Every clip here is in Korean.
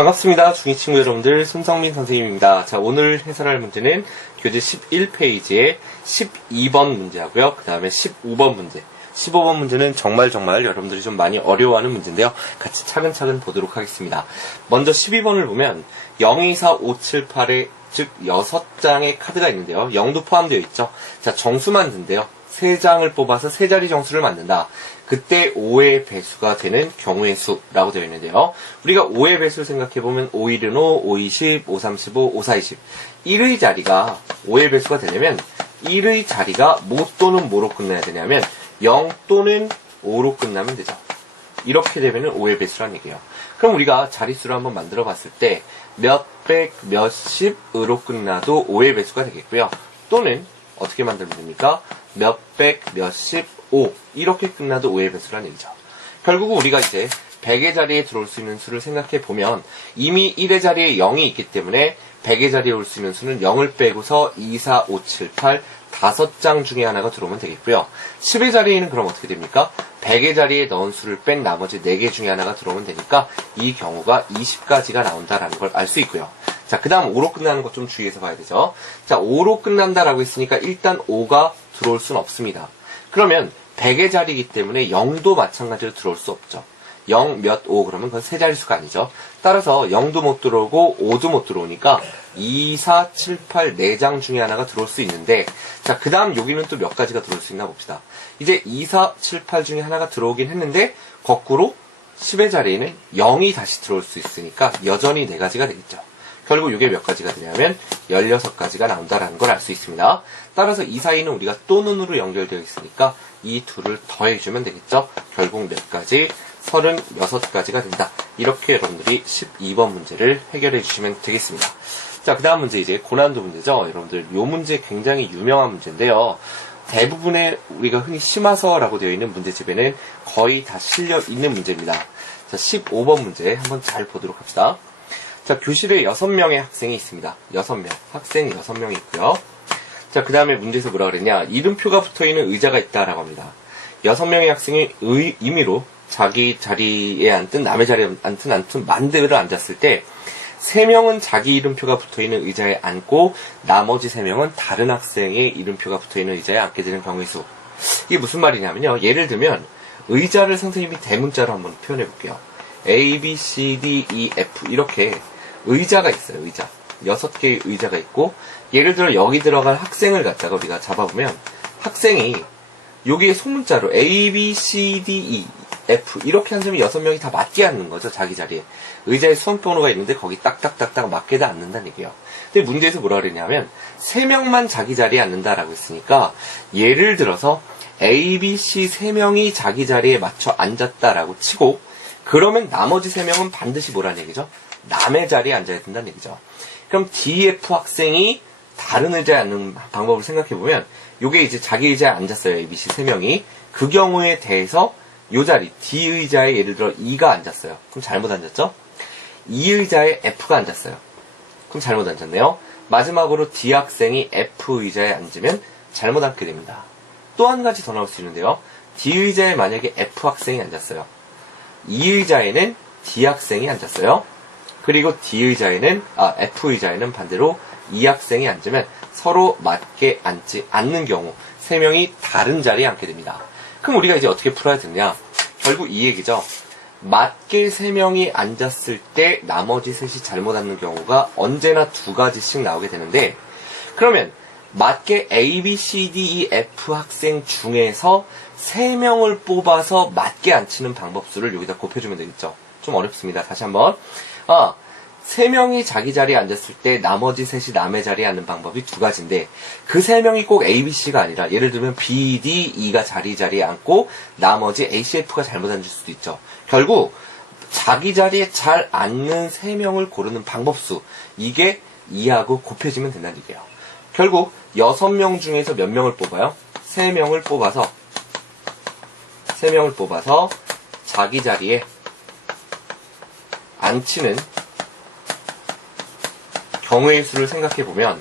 반갑습니다. 중2 친구 여러분들, 손성민 선생님입니다. 자, 오늘 해설할 문제는 교재 11페이지에 12번 문제하고요. 그 다음에 15번 문제. 15번 문제는 정말 여러분들이 좀 많이 어려워하는 문제인데요. 같이 차근차근 보도록 하겠습니다. 먼저 12번을 보면 0, 2, 4, 5, 7, 8에 즉 6장의 카드가 있는데요. 0도 포함되어 있죠. 자, 정수만 든대요. 3장을 뽑아서 3자리 정수를 만든다. 그때 5의 배수가 되는 경우의 수라고 되어 있는데요. 우리가 5의 배수를 생각해보면 5, 1은 5, 5, 20, 5, 35, 5, 4, 20. 1의 자리가 5의 배수가 되려면 1의 자리가 뭐 또는 뭐로 끝나야 되냐면 0 또는 5로 끝나면 되죠. 이렇게 되면 5의 배수란 얘기예요. 그럼 우리가 자릿수를 한번 만들어 봤을 때 몇백, 몇십으로 끝나도 5의 배수가 되겠고요. 또는 어떻게 만들면 됩니까? 몇백, 몇십, 5 이렇게 끝나도 5의 배수란 얘기죠. 결국 우리가 이제 100의 자리에 들어올 수 있는 수를 생각해 보면 이미 1의 자리에 0이 있기 때문에 100의 자리에 올 수 있는 수는 0을 빼고서 2, 4, 5, 7, 8 5장 중에 하나가 들어오면 되겠고요. 10의 자리에는 그럼 어떻게 됩니까? 100의 자리에 넣은 수를 뺀 나머지 4개 중에 하나가 들어오면 되니까 이 경우가 20가지가 나온다라는 걸 알 수 있고요. 자, 그 다음 5로 끝나는 것 좀 주의해서 봐야 되죠. 자, 5로 끝난다라고 했으니까 일단 5가 들어올 수는 없습니다. 그러면 100의 자리이기 때문에 0도 마찬가지로 들어올 수 없죠. 0, 몇, 5 그러면 그건 세 자릿수가 아니죠. 따라서 0도 못 들어오고 5도 못 들어오니까 2, 4, 7, 8 4장 중에 하나가 들어올 수 있는데 자, 그 다음 여기는 또 몇 가지가 들어올 수 있나 봅시다. 이제 2, 4, 7, 8 중에 하나가 들어오긴 했는데 거꾸로 10의 자리에는 0이 다시 들어올 수 있으니까 여전히 4가지가 되겠죠. 결국 이게 몇 가지가 되냐면 16가지가 나온다라는 걸 알 수 있습니다. 따라서 이 사이는 우리가 또는으로 연결되어 있으니까 이 둘을 더해주면 되겠죠. 결국 몇 가지? 36가지가 된다. 이렇게 여러분들이 12번 문제를 해결해 주시면 되겠습니다. 자, 그 다음 문제 이제 고난도 문제죠. 여러분들 이 문제 굉장히 유명한 문제인데요. 대부분의 우리가 흔히 심화서라고 되어 있는 문제집에는 거의 다 실려 있는 문제입니다. 자, 15번 문제 한번 잘 보도록 합시다. 자, 교실에 6명의 학생이 있습니다. 6명. 학생 6명이 있고요. 자, 그 다음에 문제에서 뭐라 그랬냐. 이름표가 붙어있는 의자가 있다라고 합니다. 6명의 학생이 임의로 자기 자리에 앉든 남의 자리에 앉든 만대로 앉았을 때 3명은 자기 이름표가 붙어있는 의자에 앉고 나머지 3명은 다른 학생의 이름표가 붙어있는 의자에 앉게 되는 경우의 수. 이게 무슨 말이냐면요. 예를 들면 의자를 선생님이 대문자로 한번 표현해 볼게요. A, B, C, D, E, F 이렇게 의자가 있어요. 의자. 6개의 의자가 있고 예를 들어 여기 들어갈 학생을 갖다가 우리가 잡아보면 학생이 여기에 소문자로 A, B, C, D, E, F 이렇게 앉으면 6명이 다 맞게 앉는 거죠. 자기 자리에. 의자에 수험번호가 있는데 거기 딱딱딱딱 맞게 다 앉는다는 얘기예요. 근데 문제에서 뭐라 그랬냐면 3명만 자기 자리에 앉는다라고 했으니까 예를 들어서 A, B, C 3명이 자기 자리에 맞춰 앉았다라고 치고 그러면 나머지 3명은 반드시 뭐라는 얘기죠? 남의 자리에 앉아야 된다는 얘기죠. 그럼 D, F 학생이 다른 의자에 앉는 방법을 생각해보면 요게 이제 자기 의자에 앉았어요. A, B, C 3명이. 그 경우에 대해서 요 자리 D 의자에 예를 들어 E가 앉았어요. 그럼 잘못 앉았죠? E 의자에 F가 앉았어요. 그럼 잘못 앉았네요. 마지막으로 D 학생이 F 의자에 앉으면 잘못 앉게 됩니다. 또 한 가지 더 나올 수 있는데요. D 의자에 만약에 F 학생이 앉았어요. E 의자에는 D 학생이 앉았어요. 그리고 D 의자에는 F 의자에는 반대로 E 학생이 앉으면 서로 맞게 앉지 않는 경우 3명이 다른 자리에 앉게 됩니다. 그럼 우리가 이제 어떻게 풀어야 되느냐? 결국 이 얘기죠. 맞게 3명이 앉았을 때 나머지 셋이 잘못 앉는 경우가 언제나 2가지씩 나오게 되는데 그러면 맞게 A, B, C, D, E, F 학생 중에서 3명을 뽑아서 맞게 앉히는 방법수를 여기다 곱해주면 되겠죠. 좀 어렵습니다. 다시 한번. 3명이 자기 자리에 앉았을 때 나머지 셋이 남의 자리에 앉는 방법이 2가지인데 그 3명이 꼭 A, B, C가 아니라 예를 들면 B, D, E가 자리에 앉고 나머지 A, C, F가 잘못 앉을 수도 있죠. 결국 자기 자리에 잘 앉는 3명을 고르는 방법수 이게 2하고 곱해지면 된다는 얘기예요. 결국 6명 중에서 몇 명을 뽑아요? 3명을 뽑아서 자기 자리에 앉히는 경우의 수를 생각해보면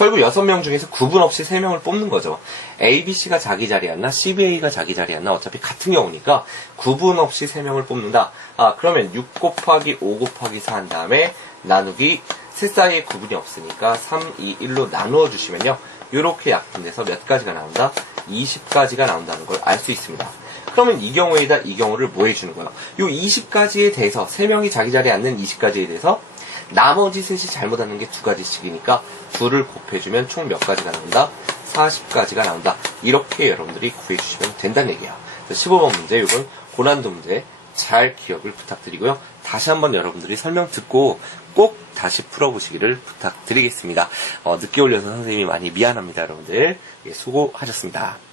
결국 6명 중에서 구분 없이 3명을 뽑는 거죠. A, B, C가 자기 자리였나, C, B, A가 자기 자리였나, 어차피 같은 경우니까 구분 없이 3명을 뽑는다. 그러면 6 곱하기 5 곱하기 4 한 다음에 나누기 셋 사이에 구분이 없으니까 3, 2, 1로 나누어 주시면요. 이렇게 약분돼서 몇 가지가 나온다? 20가지가 나온다는 걸 알 수 있습니다. 그러면 이 경우에다 이 경우를 뭐 해주는 거예요? 요 20가지에 대해서 3명이 자기 자리에 앉는 20가지에 대해서 나머지 셋이 잘못하는 게 2가지씩이니까 2를 곱해주면 총 몇 가지가 나온다? 40가지가 나온다. 이렇게 여러분들이 구해주시면 된다는 얘기예요. 15번 문제, 이건 고난도 문제 잘 기억을 부탁드리고요. 다시 한번 여러분들이 설명 듣고 꼭 다시 풀어보시기를 부탁드리겠습니다. 늦게 올려서 선생님이 많이 미안합니다. 여러분들. 예, 수고하셨습니다.